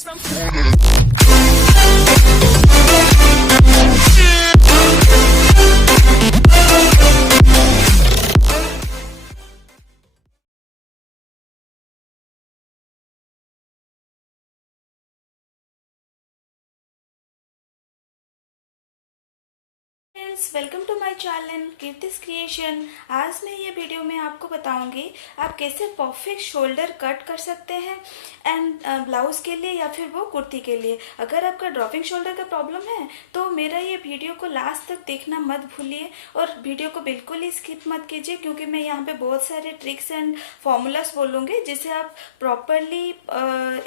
is from friends, welcome to my channel Kirti's creation. आज मैं ये वीडियो में आपको बताऊंगी आप कैसे परफेक्ट शोल्डर कट कर सकते हैं एंड ब्लाउज के लिए या फिर वो कुर्ती के लिए। अगर आपका ड्रॉपिंग शोल्डर का प्रॉब्लम है तो मेरा ये वीडियो को लास्ट तक देखना मत भूलिए और वीडियो को बिल्कुल ही स्किप मत कीजिए, क्योंकि मैं यहाँ पे बहुत सारे ट्रिक्स एंड फॉर्मूलाज बोलूँगी जिससे आप प्रॉपरली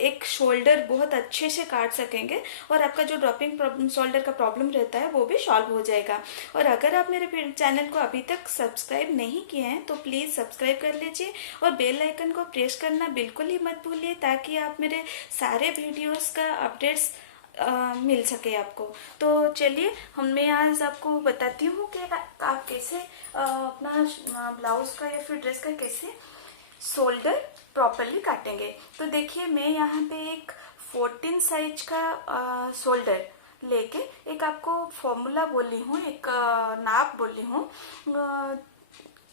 एक शोल्डर बहुत अच्छे से काट सकेंगे और आपका जो ड्रॉपिंग शोल्डर का प्रॉब्लम रहता है वो भी सॉल्व हो जाएगा। और अगर आप मेरे चैनल को अभी तक सब्सक्राइब नहीं किए हैं तो प्लीज़ सब्सक्राइब कर लीजिए और बेल आइकन को प्रेस करना बिल्कुल ही मत भूलिए, ताकि आप मेरे सारे वीडियोस का अपडेट्स मिल सके आपको। तो चलिए मैं आज आपको बताती हूँ कि आप कैसे अपना ब्लाउज का या फिर ड्रेस का कैसे शोल्डर प्रॉपरली काटेंगे। तो देखिए, मैं यहाँ पे एक 14 साइज का शोल्डर लेके एक आपको फॉर्मूला बोली हूँ, एक नाप बोली हूँ।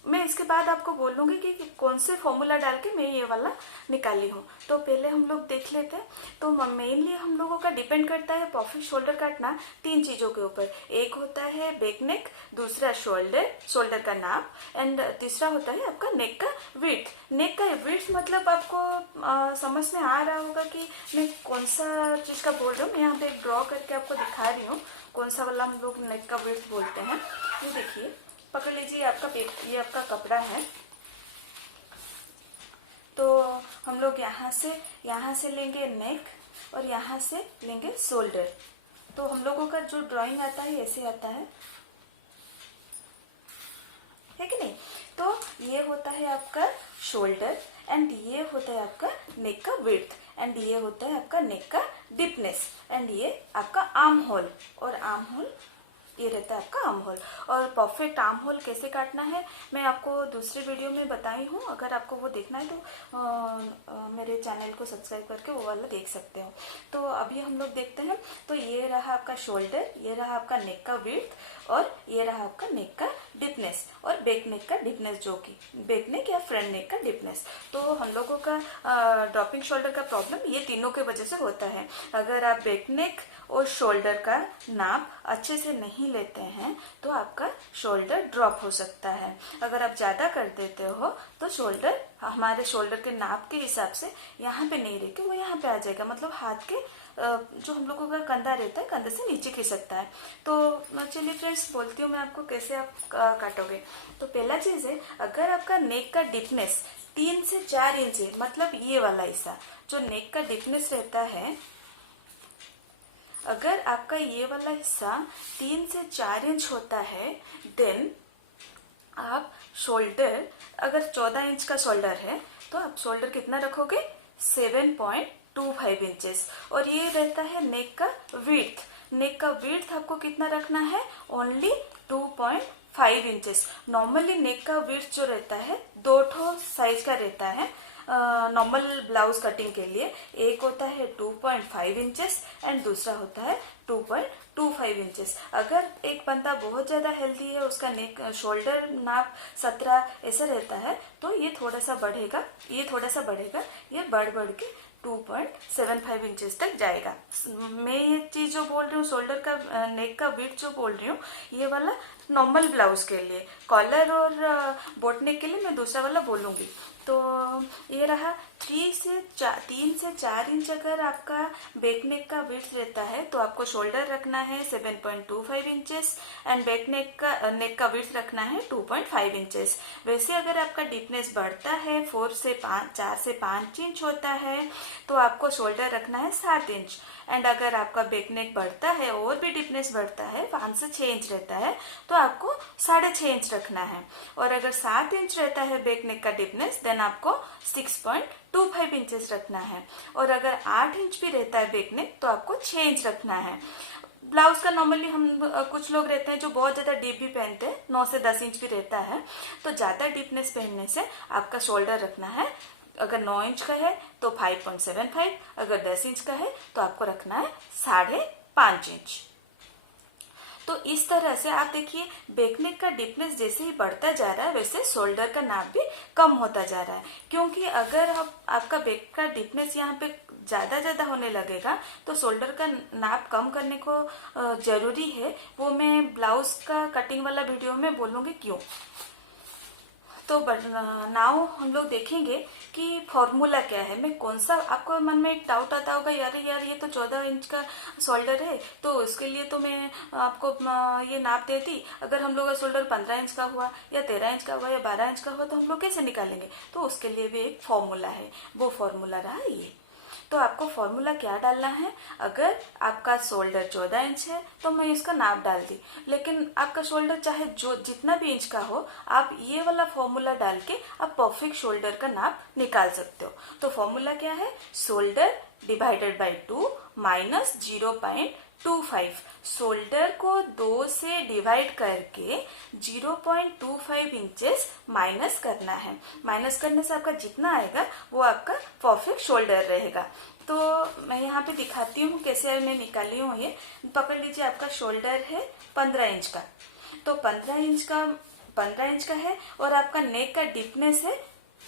मैं इसके बाद आपको बोलूँगी कि कौन से फॉर्मूला डाल के मैं ये वाला निकाली हूँ। तो पहले हम लोग देख लेते हैं। तो मेनली हम लोगों का डिपेंड करता है परफेक्ट शोल्डर काटना 3 चीज़ों के ऊपर। एक होता है बैक नेक, दूसरा शोल्डर का नाप, एंड तीसरा होता है आपका नेक का विड्थ। नेक का विड्थ मतलब आपको समझ में आ रहा होगा कि मैं कौन सा चीज़ का बोल रही हूँ। मैं यहाँ पे एक ड्रॉ करके आपको दिखा रही हूँ कौन सा वाला हम लोग नेक का विड्थ बोलते हैं। ये देखिए, पकड़ लीजिए, ये आपका कपड़ा है। तो हम लोग यहाँ से लेंगे नेक और यहाँ से लेंगे शोल्डर। तो हम लोगों का जो ड्राइंग आता है ऐसे आता है कि नहीं। तो ये होता है आपका शोल्डर एंड ये होता है आपका नेक का विड्थ एंड ये होता है आपका नेक का डीपनेस एंड ये आपका आर्म होल। और आर्म होल ये रहता है आपका आर्म होल। और परफेक्ट आर्म होल कैसे काटना है मैं आपको दूसरे वीडियो में बताई हूँ। अगर आपको वो देखना है तो मेरे चैनल को सब्सक्राइब करके वो वाला देख सकते हो। तो अभी हम लोग देखते हैं। तो ये रहा आपका शोल्डर, ये रहा आपका नेक का विड्थ और ये रहा आपका नेक का डीपनेस और बैक नेक का डीपनेस, जो कि बैक नेक या फ्रंट नेक का डीपनेस। तो हम लोगों का ड्रॉपिंग शोल्डर का प्रॉब्लम ये तीनों के वजह से होता है। अगर आप बैक नेक और शोल्डर का नाप अच्छे से नहीं लेते हैं तो आपका शोल्डर ड्रॉप हो सकता है। अगर आप ज़्यादा कर देते हो तो शोल्डर हमारे शोल्डर के नाप के हिसाब से यहाँ पे नहीं रह के वो यहाँ पे आ जाएगा, मतलब हाथ के जो हम लोगों का कंधा रहता है कंधे से नीचे खिसकता है। तो चलिए फ्रेंड्स, बोलती हूँ मैं आपको कैसे आप काटोगे। तो पहला चीज़ है, अगर आपका नेक का डीपनेस 3 से 4 इंच है, मतलब ये वाला हिस्सा जो नेक का डीपनेस रहता है, अगर आपका ये वाला हिस्सा 3 से 4 इंच होता है देन आप शोल्डर, अगर 14 इंच का शोल्डर है तो आप शोल्डर कितना रखोगे 7.25 इंचेस। और ये रहता है नेक का विड्थ। नेक का विड्थ आपको कितना रखना है ओनली 2.5 इंचेस। नॉर्मली नेक का विड्थ जो रहता है 2 साइज का रहता है नॉर्मल ब्लाउज कटिंग के लिए। एक होता है 2.5 इंचेस एंड दूसरा होता है 2.25 इंचेस। अगर एक बंदा बहुत ज्यादा हेल्दी है, उसका नेक शोल्डर नाप 17 ऐसा रहता है तो ये थोड़ा सा बढ़ेगा, ये बढ़ के 2.75 इंचेस तक जाएगा। मैं ये चीज जो बोल रही हूँ शोल्डर का नेक का विड्थ जो बोल रही हूँ ये वाला नॉर्मल ब्लाउज के लिए, कॉलर और बोट नेक के लिए मैं दूसरा वाला बोलूंगी। तो ये रहा 3 से 4 इंच अगर आपका बैक नेक का विड्थ रहता है तो आपको शोल्डर रखना है 7.25 इंचेस एंड बैक नेक का विड्थ रखना है 2.5 इंचेस। वैसे अगर आपका डीपनेस बढ़ता है 4 से 5 इंच होता है तो आपको शोल्डर रखना है 7 इंच एंड अगर आपका बैक नेक बढ़ता है और भी डीपनेस बढ़ता है 5 से 6 इंच रहता है तो आपको 6.5 इंच रखना है। और अगर 7 इंच रहता है बैक नेक का डीपनेस देन आपको 6.25 इंचेस रखना है। और अगर 8 इंच भी रहता है बैक नेक तो आपको 6 इंच रखना है। ब्लाउज का नॉर्मली हम कुछ लोग रहते हैं जो बहुत ज्यादा डीप भी पहनते हैं, 9 से 10 इंच भी रहता है। तो ज्यादा डीपनेस पहनने से आपका शोल्डर रखना है अगर 9 इंच का है तो 5.75, अगर 10 इंच का है तो आपको रखना है 5.5 इंच। तो इस तरह से आप देखिए बैकनेक का डीपनेस जैसे ही बढ़ता जा रहा है वैसे शोल्डर का नाप भी कम होता जा रहा है, क्योंकि अगर आपका बैक का डीपनेस यहाँ पे ज्यादा होने लगेगा तो शोल्डर का नाप कम करने को जरूरी है। वो मैं ब्लाउज का कटिंग वाला वीडियो में बोलूंगी क्यों। तो नाउ हम लोग देखेंगे कि फॉर्मूला क्या है। मैं कौन सा, आपको मन में एक डाउट आता होगा यार ये तो 14 इंच का शोल्डर है तो उसके लिए तो मैं आपको ये नाप देती, अगर हम लोग का शोल्डर 15 इंच का हुआ या 13 इंच का हुआ या 12 इंच का हुआ तो हम लोग कैसे निकालेंगे। तो उसके लिए भी एक फॉर्मूला है, वो फॉर्मूला रहा ये। तो आपको फॉर्मूला क्या डालना है, अगर आपका शोल्डर 14 इंच है तो मैं इसका नाप डाल दी, लेकिन आपका शोल्डर चाहे जो जितना भी इंच का हो आप ये वाला फॉर्मूला डाल के आप परफेक्ट शोल्डर का नाप निकाल सकते हो। तो फॉर्मूला क्या है, shoulder divided by 2 minus 0.25। Shoulder को 2 से डिवाइड करके 0.25 इंचेस माइनस करना है। माइनस करने से आपका जितना आएगा वो आपका परफेक्ट शोल्डर रहेगा। तो मैं यहाँ पे दिखाती हूँ कैसे मैं निकाली हूँ। ये पकड़ लीजिए, आपका शोल्डर है 15 इंच का, तो 15 इंच का है और आपका नेक का डीपनेस है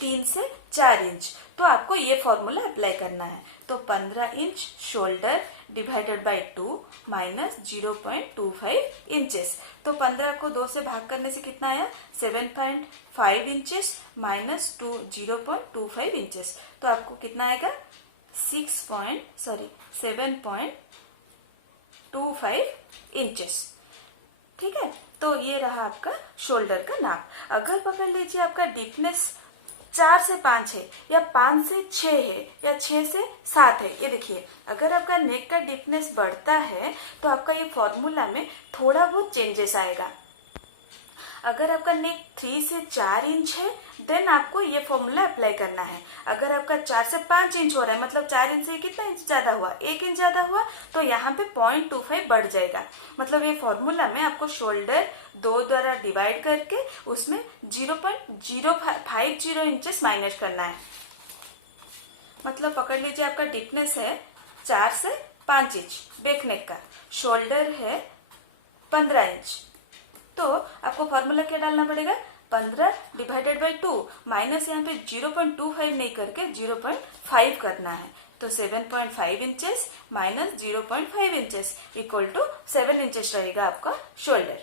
3 से 4 इंच। तो आपको ये फॉर्मूला अप्लाई करना है। तो 15 inch shoulder divided by 2 minus 0.25 inches. तो 15 को 2 से भाग करने से कितना आया, 7.5 इंचेस माइनस 0.25 इंचेस। तो आपको कितना आएगा 7.25 इंचेस। ठीक है, तो ये रहा आपका शोल्डर का नाप। अगर पकड़ लीजिए आपका डीपनेस 4 से 5 है या 5 से 6 है या 6 से 7 है, ये देखिए अगर आपका नेक का डीपनेस बढ़ता है तो आपका ये फॉर्मूला में थोड़ा बहुत चेंजेस आएगा। अगर आपका नेक 3 से 4 इंच है देन आपको ये फॉर्मूला अप्लाई करना है। अगर आपका 4 से 5 इंच हो रहा है, मतलब 4 इंच से कितना इंच ज्यादा हुआ, 1 इंच ज्यादा हुआ, तो यहाँ पे 0.25 बढ़ जाएगा। मतलब ये फॉर्मूला में आपको शोल्डर 2 द्वारा डिवाइड करके उसमें 0.050 इंचेस माइनस करना है। मतलब पकड़ लीजिए आपका डीपनेस है 4 से 5 इंच बैक नेक का, शोल्डर है 15 इंच, तो आपको फॉर्मूला क्या डालना पड़ेगा, 15 डिवाइडेड बाई 2 माइनस यहाँ पे 0.25 नहीं करके 0.5 करना है। तो 7.5 inches minus 0.5 inches equal to 7 inches रहेगा आपका शोल्डर।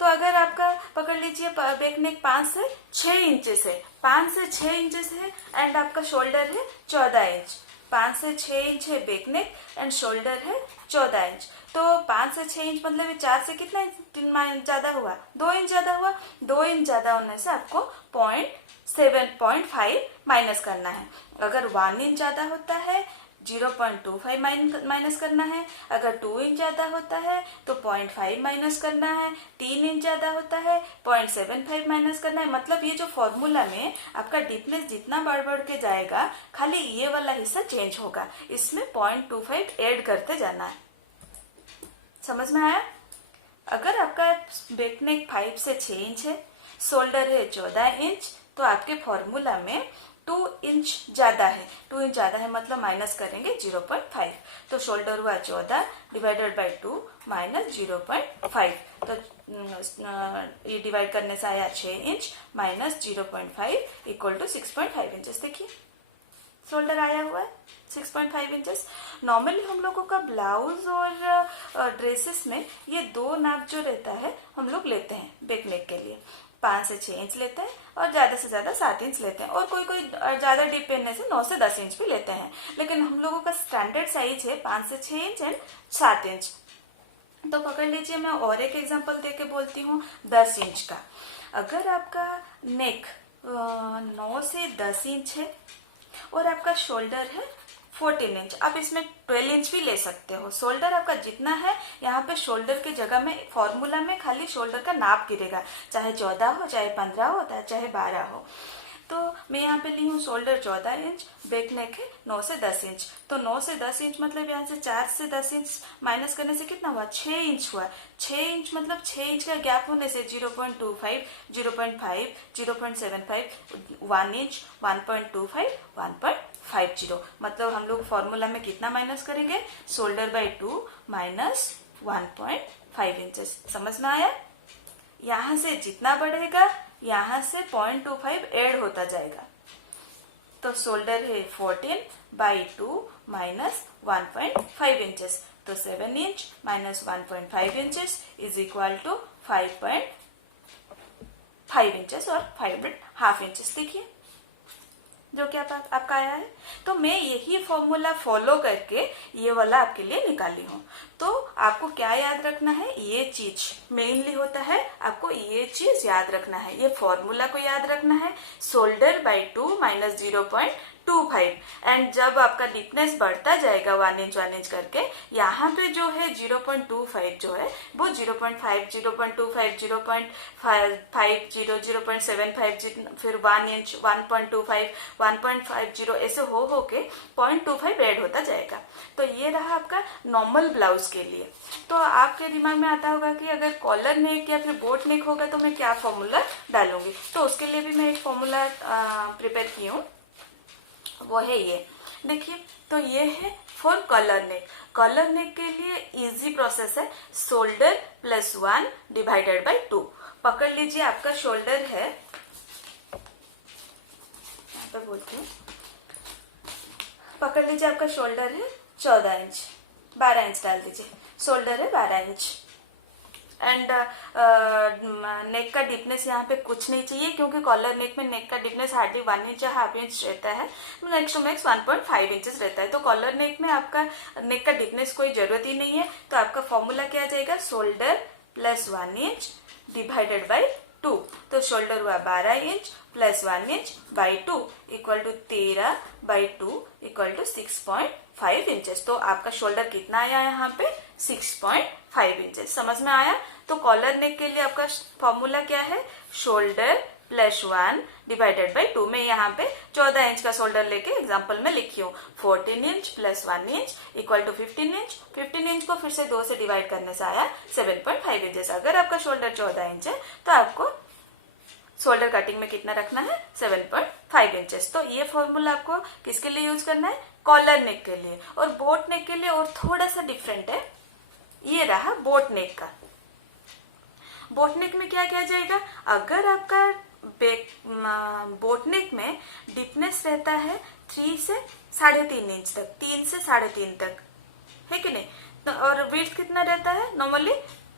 तो अगर आपका पकड़ लीजिए बैक नेक 5 से 6 इंचेस है, 5 से 6 इंचेस है एंड आपका शोल्डर है 14 इंच, 5 से 6 इंच है बैक नेक एंड शोल्डर है 14 इंच। तो 5 से 6 इंच मतलब 4 से कितना इंच ज्यादा हुआ, 2 इंच ज्यादा हुआ। 2 इंच ज्यादा होने से आपको 7.5 माइनस करना है। अगर 1 इंच ज्यादा होता है 0.25 माइनस करना है। अगर 2 इंच ज्यादा होता है तो 0.5 माइनस करना है। 3 इंच ज्यादा होता है 0.75 माइनस करना है। मतलब ये जो फॉर्मूला में आपका डीपनेस जितना बढ़ के जाएगा खाली ये वाला हिस्सा चेंज होगा, इसमें 0.25 ऐड करते जाना है। समझ में आया। अगर आपका बैक नेक 5 से 6 इंच है, शोल्डर है 14 इंच, तो आपके फॉर्मूला में 2 इंच ज्यादा है। 2 इंच ज्यादा है मतलब माइनस करेंगे 0.5। तो शोल्डर हुआ 14 डिवाइडेड बाई 2 माइनस 0.5। तो ये डिवाइड करने से आया 6 inch minus 0.5 equal to 6.5 inches. देखिए शोल्डर आया हुआ है 6.5 इंचेस। नॉर्मली हम लोगों का ब्लाउज और ड्रेसेस में ये 2 नाप जो रहता है हम लोग लेते हैं बैक नेक के लिए, 5 से 6 इंच लेते हैं और ज्यादा से ज्यादा 7 इंच लेते हैं, और कोई ज्यादा डीप पहनने से 9 से 10 इंच भी लेते हैं। लेकिन हम लोगों का स्टैंडर्ड साइज है 5 से 6 इंच एंड 7 इंच। तो पकड़ लीजिए मैं और एक एग्जांपल देके बोलती हूँ 10 इंच का। अगर आपका नेक 9 से 10 इंच है और आपका शोल्डर है 14 इंच, आप इसमें 12 इंच भी ले सकते हो। शोल्डर आपका जितना है यहाँ पे शोल्डर की जगह में फॉर्मूला में खाली शोल्डर का नाप गिरेगा, चाहे 14 हो चाहे 15 हो चाहे 12 हो। तो मैं यहाँ पे ली हूँ शोल्डर 14 इंच, बैक नेक है 9 से 10 इंच। तो 9 से 10 इंच मतलब यहाँ से 4 से 10 इंच माइनस करने से कितना हुआ, 6 इंच हुआ। 6 इंच मतलब 6 इंच का गैप होने से 0.25, 0.5, 0.75, 1 इंच, 1.25, 1.50। मतलब हम लोग फॉर्मूला में कितना माइनस करेंगे, शोल्डर बाई 2 माइनस 1.5 इंचेस। समझ में आया? यहां से जितना बढ़ेगा यहां से 0.25 ऐड होता जाएगा। तो शोल्डर है 14/2 माइनस 1.5 इंचेस। तो 7 inch minus 1.5 inches is equal to 5.5 inches और 5.5 इंचेस। देखिए जो कि आपका आया है। तो मैं यही फॉर्मूला फॉलो करके ये वाला आपके लिए निकाली हूँ। तो आपको क्या याद रखना है, ये चीज मेनली होता है, आपको ये चीज याद रखना है, ये फॉर्मूला को याद रखना है, शोल्डर बाई 2 माइनस 0.25। एंड जब आपका डीपनेस बढ़ता जाएगा 1 इंच 1 इंच करके, यहाँ पे जो है 0.25 जो है वो 0.5, 0.25, 0.50, 0.75, फिर 1 इंच, 1.25, 1.50 ऐसे हो के 0.25 ऐड होता जाएगा। तो ये रहा आपका नॉर्मल ब्लाउज के लिए। तो आपके दिमाग में आता होगा कि अगर कॉलर नेक या फिर बोट नेक होगा तो मैं क्या फॉर्मूला डालूंगी। तो उसके लिए भी मैं एक फॉर्मूला प्रिपेयर की हूँ, वो है ये। देखिए तो ये है for collar neck. Collar neck के लिए इजी प्रोसेस है, शोल्डर प्लस 1 डिवाइडेड बाई 2। पकड़ लीजिए आपका शोल्डर है, यहाँ पे बोलती हूँ, पकड़ लीजिए आपका शोल्डर है 14 इंच, 12 इंच डाल दीजिए, शोल्डर है 12 इंच। एंड नेक का डीपनेस यहाँ पे कुछ नहीं चाहिए, क्योंकि कॉलर नेक में नेक का डीपनेस हार्डली 1 इंच या हाफ इंच रहता है, नेक्स्ट टू मैक्स 1.5 इंचेस रहता है। तो कॉलर नेक में आपका नेक का डीपनेस कोई जरूरत ही नहीं है। तो आपका फॉर्मूला क्या आ जाएगा, shoulder plus 1 inch divided by 2। तो शोल्डर हुआ 12 inch plus 1 inch by 2 equal to 13/2 equal to 6.5 inches. तो आपका शोल्डर कितना आया यहाँ पे, 6.5 इंचेस। समझ में आया? तो कॉलर नेक के लिए आपका फॉर्मूला क्या है, शोल्डर प्लस 1 डिवाइडेड बाई 2। मैं यहाँ पे 14 इंच का शोल्डर लेके एग्जाम्पल में लिखी हूँ। 14 inch plus 1 inch equal to 15 inch. 15 inch को फिर से 2 से डिवाइड करने से आया 7.5 इंचेस। अगर आपका शोल्डर 14 इंच है तो आपको शोल्डर कटिंग में कितना रखना है, 7.5 इंचेस। तो ये फॉर्मूला आपको किसके लिए यूज करना है, कॉलर नेक के लिए। और बोट नेक के लिए और थोड़ा सा डिफरेंट है, ये रहा बोट नेक का। बोट नेक में क्या किया जाएगा, अगर आपका बोट नेक में डीपनेस रहता है 3 से 3.5 इंच तक, 3 से 3.5 तक, है कि नहीं। तो और विड्थ कितना रहता है, नॉर्मली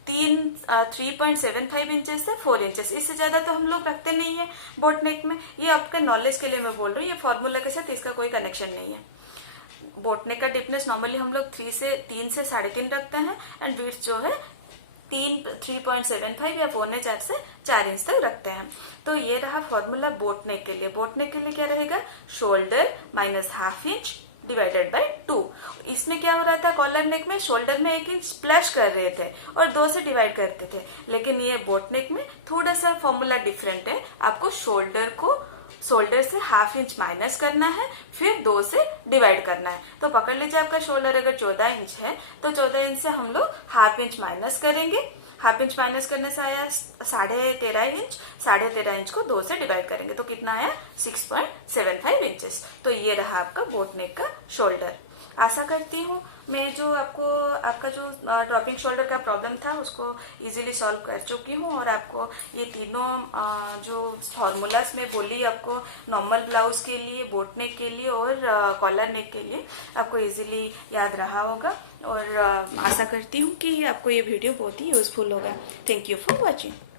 3.75 इंचेस से 4 इंचेस, इससे ज्यादा तो हम लोग रखते नहीं है बोट नेक में। ये आपके नॉलेज के लिए मैं बोल रही हूँ, ये फॉर्मूला के साथ इसका कोई कनेक्शन नहीं है। बोट नेक का डिपनेस नॉर्मली हम लोग 3 से 3.5 रखते हैं, एंड विड्थ जो है 3.75 या 4 से 4 इंच तक रखते हैं। तो ये रहा फॉर्मूला बोट नेक के लिए। बोट नेक के लिए क्या रहेगा, shoulder minus half inch divided by 2। इसमें क्या हो रहा था, कॉलर नेक में शोल्डर में 1 इंच स्प्लैश कर रहे थे और 2 से डिवाइड करते थे, लेकिन ये बोट नेक में थोड़ा सा फॉर्मूला डिफरेंट है। आपको शोल्डर से हाफ इंच माइनस करना है, फिर 2 से डिवाइड करना है। तो पकड़ लीजिए आपका शोल्डर अगर 14 इंच है तो 14 इंच से हम लोग हाफ इंच माइनस करेंगे। हाफ इंच माइनस करने से आया 13.5 इंच, 13.5 इंच को 2 से डिवाइड करेंगे तो कितना आया, 6.75 इंचेस। तो ये रहा आपका बोट नेक का शोल्डर। आशा करती हूँ मैं जो आपका जो ड्रॉपिंग शोल्डर का प्रॉब्लम था उसको इजीली सॉल्व कर चुकी हूँ, और आपको ये तीनों जो फॉर्मूलाज में बोली आपको नॉर्मल ब्लाउज के लिए, बोट नेक के लिए और कॉलर नेक के लिए आपको इजीली याद रहा होगा। और आशा करती हूँ कि आपको ये वीडियो बहुत ही यूजफुल होगा। Thank you for watching.